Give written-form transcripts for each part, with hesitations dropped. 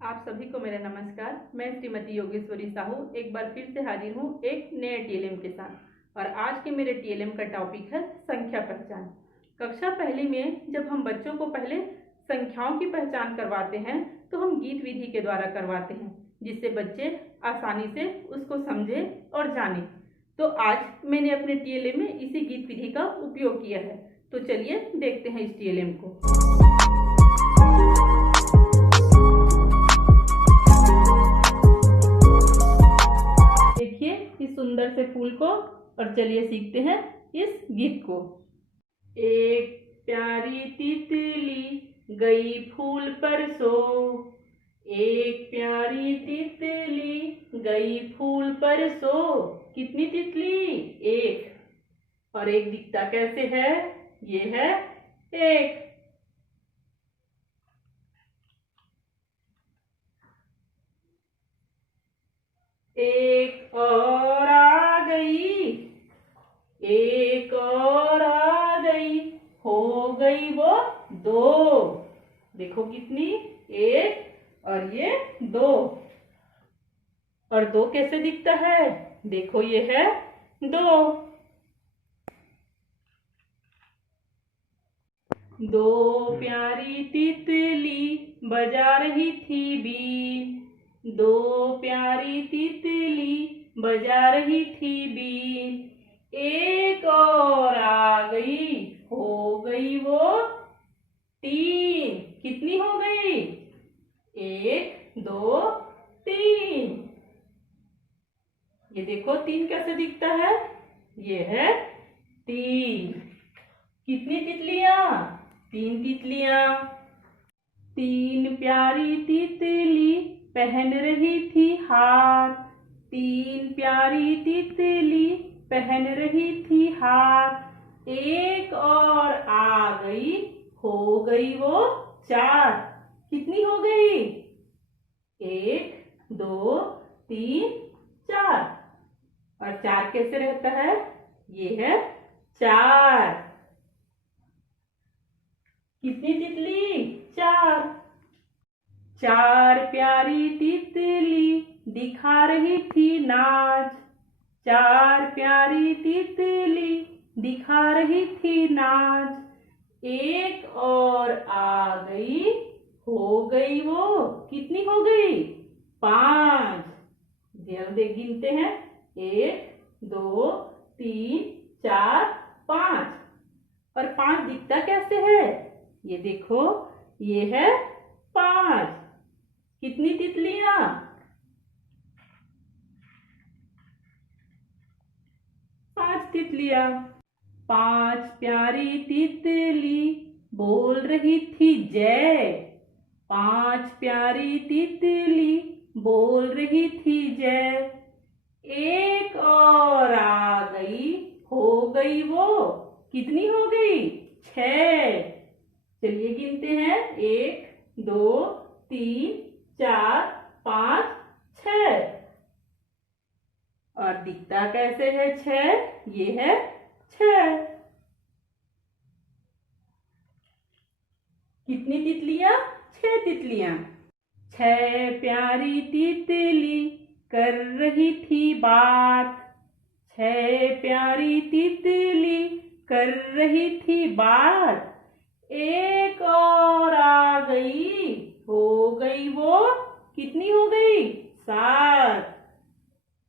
आप सभी को मेरा नमस्कार। मैं श्रीमती योगेश्वरी साहू एक बार फिर से हाजिर हूँ एक नए टीएलएम के साथ। और आज के मेरे टीएलएम का टॉपिक है संख्या पहचान। कक्षा पहली में जब हम बच्चों को पहले संख्याओं की पहचान करवाते हैं तो हम गीत विधि के द्वारा करवाते हैं, जिससे बच्चे आसानी से उसको समझे और जाने। तो आज मैंने अपने टीएलएम में इसी गीत विधि का उपयोग किया है। तो चलिए देखते हैं इस टीएलएम को। देखिए इस सुंदर से फूल को, और चलिए सीखते हैं इस गीत को। एक प्यारी तितली गई फूल पर सो, एक प्यारी तितली गई फूल पर सो। कितनी तितली? एक। और एक दिखता कैसे है? ये है एक। एक और आ गई, एक और आ गई, हो गई वो दो। देखो कितनी, एक और ये दो। और दो कैसे दिखता है? देखो ये है दो। दो प्यारी तितली बजा रही थी बीन, दो प्यारी तितली बजा रही थी बीन। एक और आ गई, हो गई वो तीन। कितनी हो गई? एक, दो, तीन। ये देखो तीन कैसे दिखता है? ये है तीन। कितनी तितलियां? तीन तितलियां। तीन प्यारी तितली पहन रही थी हार, तीन प्यारी तितली पहन रही थी हार। एक और आ गई, हो गई वो चार। कितनी हो गई? एक, दो, तीन, चार। और चार कैसे रहता है? ये है चार। कितनी तितली? चार। चार प्यारी तितली दिखा रही थी नाच, चार प्यारी तितली दिखा रही थी नाच। एक और आ गई, हो गई वो कितनी हो गई? पांच। जल्दी गिनते हैं, एक, दो, तीन, चार, पांच। और पांच दिखता कैसे है? ये देखो, ये है पांच। कितनी तितलियां? पांच तितलियां। पांच प्यारी तितली बोल रही थी जय, पांच प्यारी तितली बोल रही थी जय। एक और आ गई, हो गई वो कितनी हो गई? छह। चलिए गिनते हैं, एक, दो, तीन, चार, पांच, छह। और दिखता कैसे है छह? ये है छह। कितनी तितलियां? छह तितलियां। छह प्यारी तितली कर रही थी बात, छह प्यारी तितली कर रही थी बात। एक और आ गई, हो गई वो कितनी हो गई? सात।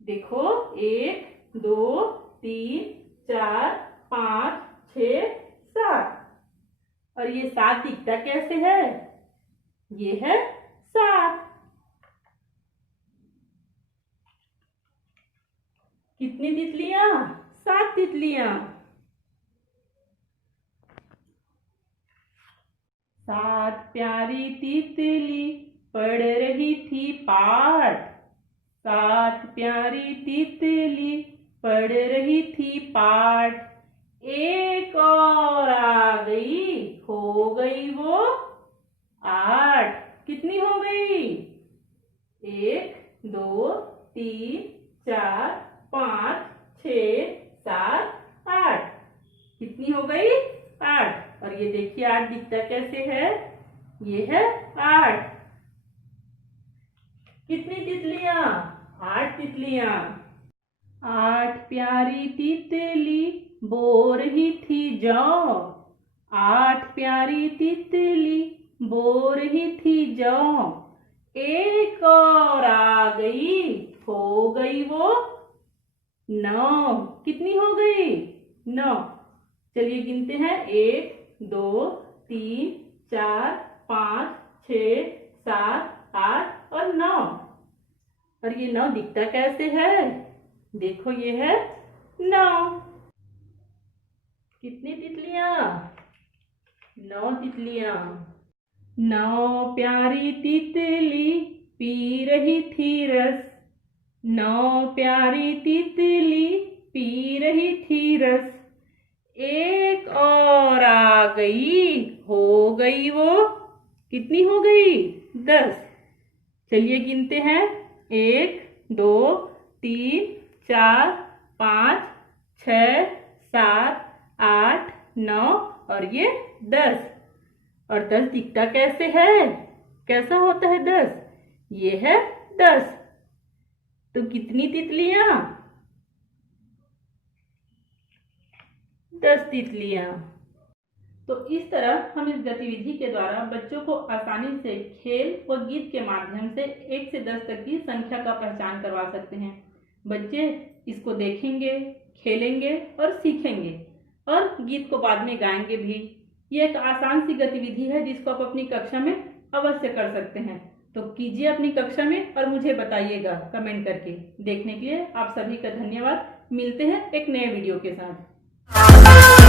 देखो, एक, दो, तीन, चार, पांच, छ, सात। और ये सात दिखता कैसे है? ये है सात। कितनी तितलियां? सात तितलियां। सात प्यारी तितली पढ़ रही थी पाठ, सात प्यारी तितली पढ़ रही थी पाठ। एक और आ गई, हो गई वो आठ। कितनी हो गई? एक, दो, तीन, चार, पांच, छ, सात, आठ। कितनी हो गई? आठ। और ये देखिए आठ दिखता कैसे है? ये है आठ। कितनी तितलियां? 8 तितलियां। 8 प्यारी तितली बोर रही थी जौ। 8 प्यारी तितली बोर रही थी जौ। एक और आ गई, हो गई वो 9। कितनी हो गई? 9। चलिए गिनते हैं, 1 2 3 4 5 6 7 8 और 9। और ये 9 दिखता कैसे है? देखो, ये है 9। कितनी तितलियां? 9 तितलियां। 9 प्यारी तितली पी रही थी रस। 9 प्यारी तितली पी रही थी रस। एक और आ गई, हो गई वो कितनी हो गई? 10। चलिए गिनते हैं, 1 2 3 4 5 6 7 8 9 और ये 10। और 10 दिखता कैसे है? कैसा होता है 10? ये है 10। तो कितनी तितलियां? 10 तितलियां। तो इस तरह हम इस गतिविधि के द्वारा बच्चों को आसानी से खेल व गीत के माध्यम से 1 से 10 तक की संख्या का पहचान करवा सकते हैं। बच्चे इसको देखेंगे, खेलेंगे और सीखेंगे और गीत को बाद में गाएंगे भी। ये एक आसान सी गतिविधि है जिसको आप अपनी कक्षा में अवश्य कर सकते हैं। तो कीजिए अपनी कक्षा में और मुझे बताइएगा कमेंट करके। देखने के लिए आप सभी का धन्यवाद। मिलते हैं एक नए वीडियो के साथ।